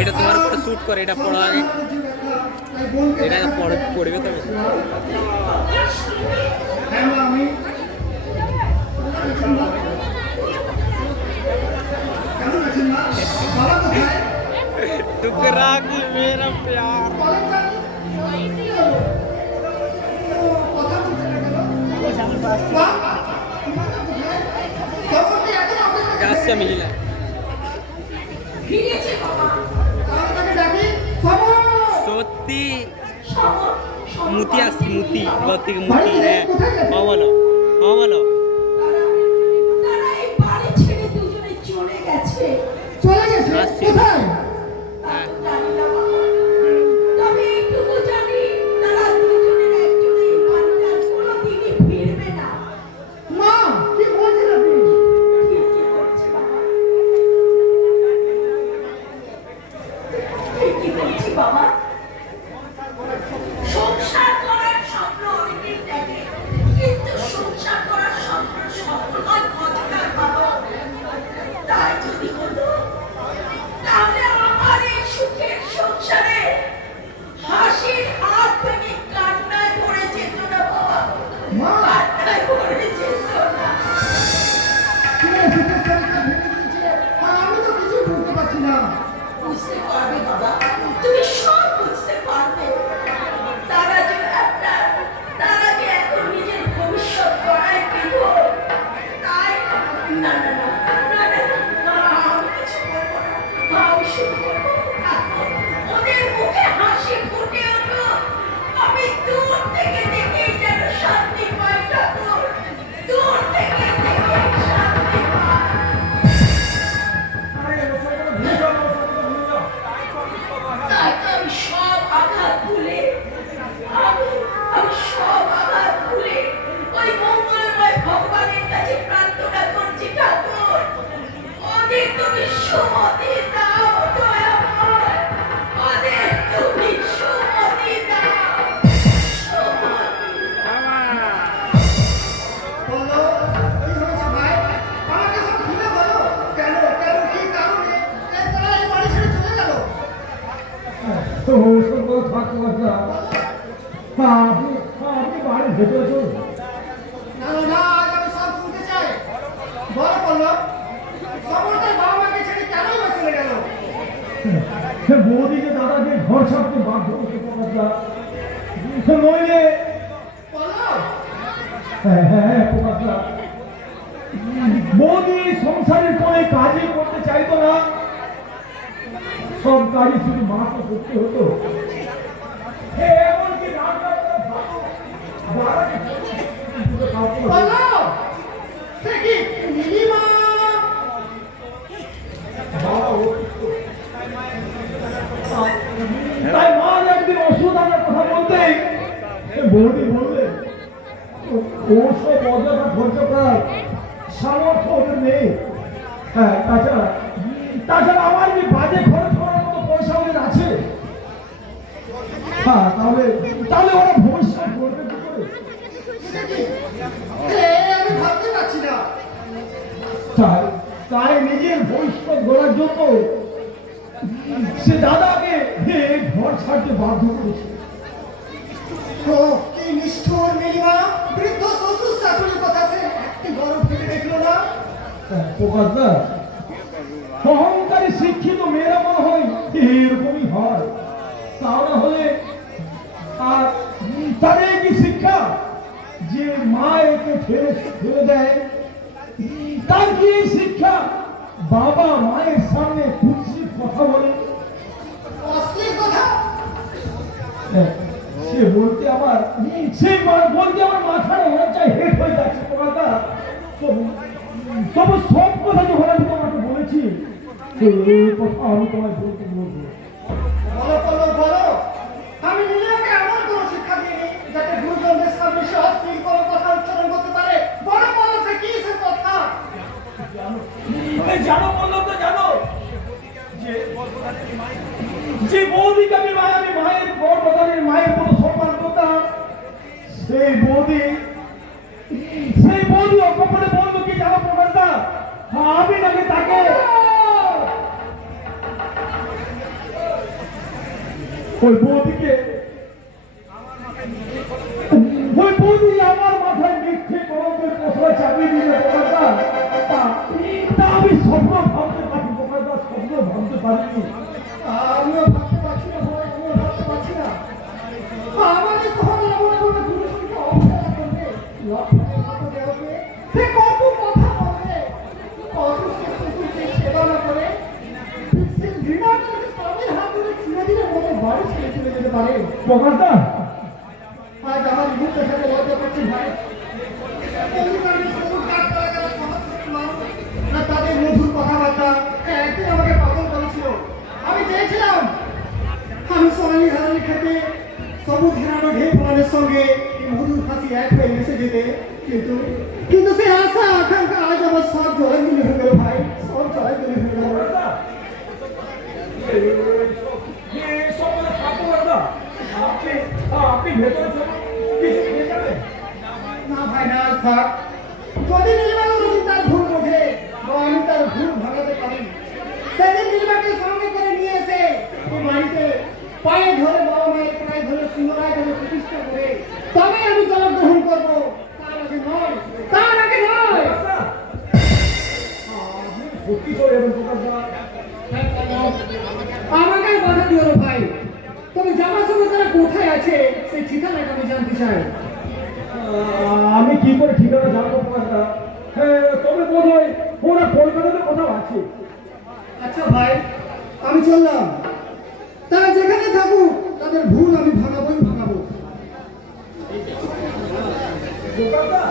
এটা তোমার উপরে শ্যুট করে, এটা পড়া আগে, এটা পড়বে তবে। टुकरा की मेरा प्यार গাছটা মিলিলা সত্যি মুতি আসছি, মুতি ঘর থেকে মুতি। হ্যাঁ বলো, বলো। আসছি। আপনি বাড়ির ভেতরে চলুন। বৌদি যে দাদাকে ঘর ছাড়তে বাধ্য করতে নইলে বৌদি সংসারের কোনো কাজই করতে চাইতো না, সব কাজই শুধু মাকে করতে হতো। এমনকি তাই মা একদিন ওষুধ আনার কথা বলতে বৌদি বললেন ওসব অযথা খরচ করার সামর্থ্য ওদের নেই। হ্যাঁ, তাছাড়া আমার কি বাজে খরচ করার মতো পয়সা ওদের আছে? হ্যাঁ, তাহলে ওরা ভবিষ্যৎ করবে কি করে? আমি ভাবতে পারছি না। তাই নিজের ভবিষ্যৎ গড়ার জন্য সে দাদাকে ঘর ছাড়তে বাধ্য করেছে। কি নিষ্ঠুর নীলিমা, বৃদ্ধ শ্বশুর শাশুড়ির কথা সে একটি গরম ফেলে দেখলো না। অহংকারী শিক্ষিত মেয়েরা মনে হয় এরকমই হয়, তা না হলে আর তাদের কি শিক্ষা যে মা একে ফেলে দেয়, তার কি শিক্ষা বাবা মায়ের সামনে কুৎসিত কথা বলে? সে বলতে আমার মাথায় অনেকটাই হেট হয়ে যাচ্ছে। তবে সব কথা যখন আমি তোমাকে বলেছি কথা আমি তোমায় বলতে বলবো। আমি নিজেকে এমন কোন শিক্ষা দিইনি যাতে গুরুজনদের সামনে সে অশ্লীল কোনো কথা উচ্চারণ করতে পারে। বড় বড় সে কি সে কথা জানো, বললো তো জানো যে বৌদিকে আমি মায়ের বড় প্রধানের মায়ের কোনো সম্মান করতাম, সেই বৌদি অকপটে বলবো কি জানো প্রধানটা, আমি নাকি তাকে ওই বৌদিকে ওই বৌদি আমার মাথায় মিথ্যে কলঙ্কের পোশাক চাপিয়ে দিলে বোকাটা। তা আমি স্বপ্ন ভাবতে পারি বোকাটা, স্বপ্ন ভাবতে পারিনি। আমিও ভাবতে পারছি না ভাই, আমিও ভাবতে পারছি না। আমাদের শহরে এমন এমন পুরুষকে অবহেলা করবে, লক্ষণের মতো দেহকে সে কত কথা বলবে, অসুস্থ শিশুকে সেবা না করে সে ঘৃণা করে স্বামীর হাত ধরে ছিঁড়ে দিলে মতো বাড়ি ছেড়ে চলে যেতে পারে। বোকাটা আজ আমার মুখ দেখাতে লজ্জা পাচ্ছি ভাই। অন্ধকারে সবুজ গাছপালা যারা সহজ সরল মানুষ, না তাদের মধুর কথাবার্তা একদিন আমাকে পাগল করেছিল। আমি চেয়েছিলাম আমি সোনালি হারালি খেতে সবুজ ঘেরানো ঢেউ ফলানের সঙ্গে এই মধুর হাসি এক হয়ে মিশে যেতে, কিন্তু কিন্তু সে আশা আকাঙ্ক্ষা আজ আমার সব জলে মিলে হয়ে গেল ভাই, সব জলে মিলে হয়ে গেল। আপনি ভেতরে কিছু খেয়ে যাবেন? না ভাই না, থাক। যদি নীলবাবু যদি তার ভুল বোঝে বা আমি তার ভুল ভাঙাতে পারি, সেদিন নীলবাবুকে সঙ্গে করে নিয়ে এসে এই বাড়িতে পায়ে ধরে বাবা মায়ের পায়ে ধরে পুনরায় ধরে প্রতিষ্ঠা করে তবে আমি জলগ্রহণ করবো, তার আগে নয়, তার আগে নয়। সত্যি করে এবং বোকাটা আমাকে আর বাধা দিও না ভাই, তবে যাওয়ার সময় তারা কোথায় আছে সেই ঠিকানাটা আমি জানতে চাই। আমি কি করে ঠিকানা জানবো বোকাটা? তবে বোধ হয় ওরা কলকাতাতে কোথাও আছে। আচ্ছা ভাই, আমি চললাম। তারা যেখানে থাকুক তাদের ভুল আমি ভাঙাবোই ভাঙাবো। বোকাটা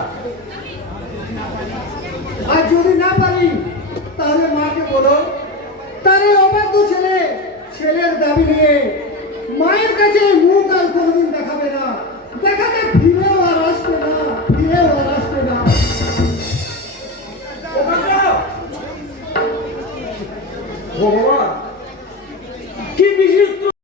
আর যদি না পারি তাহলে মাকে বলো তার এই অবাধ্য ছেলে ছেলের দাবি নিয়ে মায়ের কাছে মুখ আর কোনোদিন দেখাবে না, দেখাতে ফিরেও আর আসবে না, ফিরেও আর আসবে না। ভগবান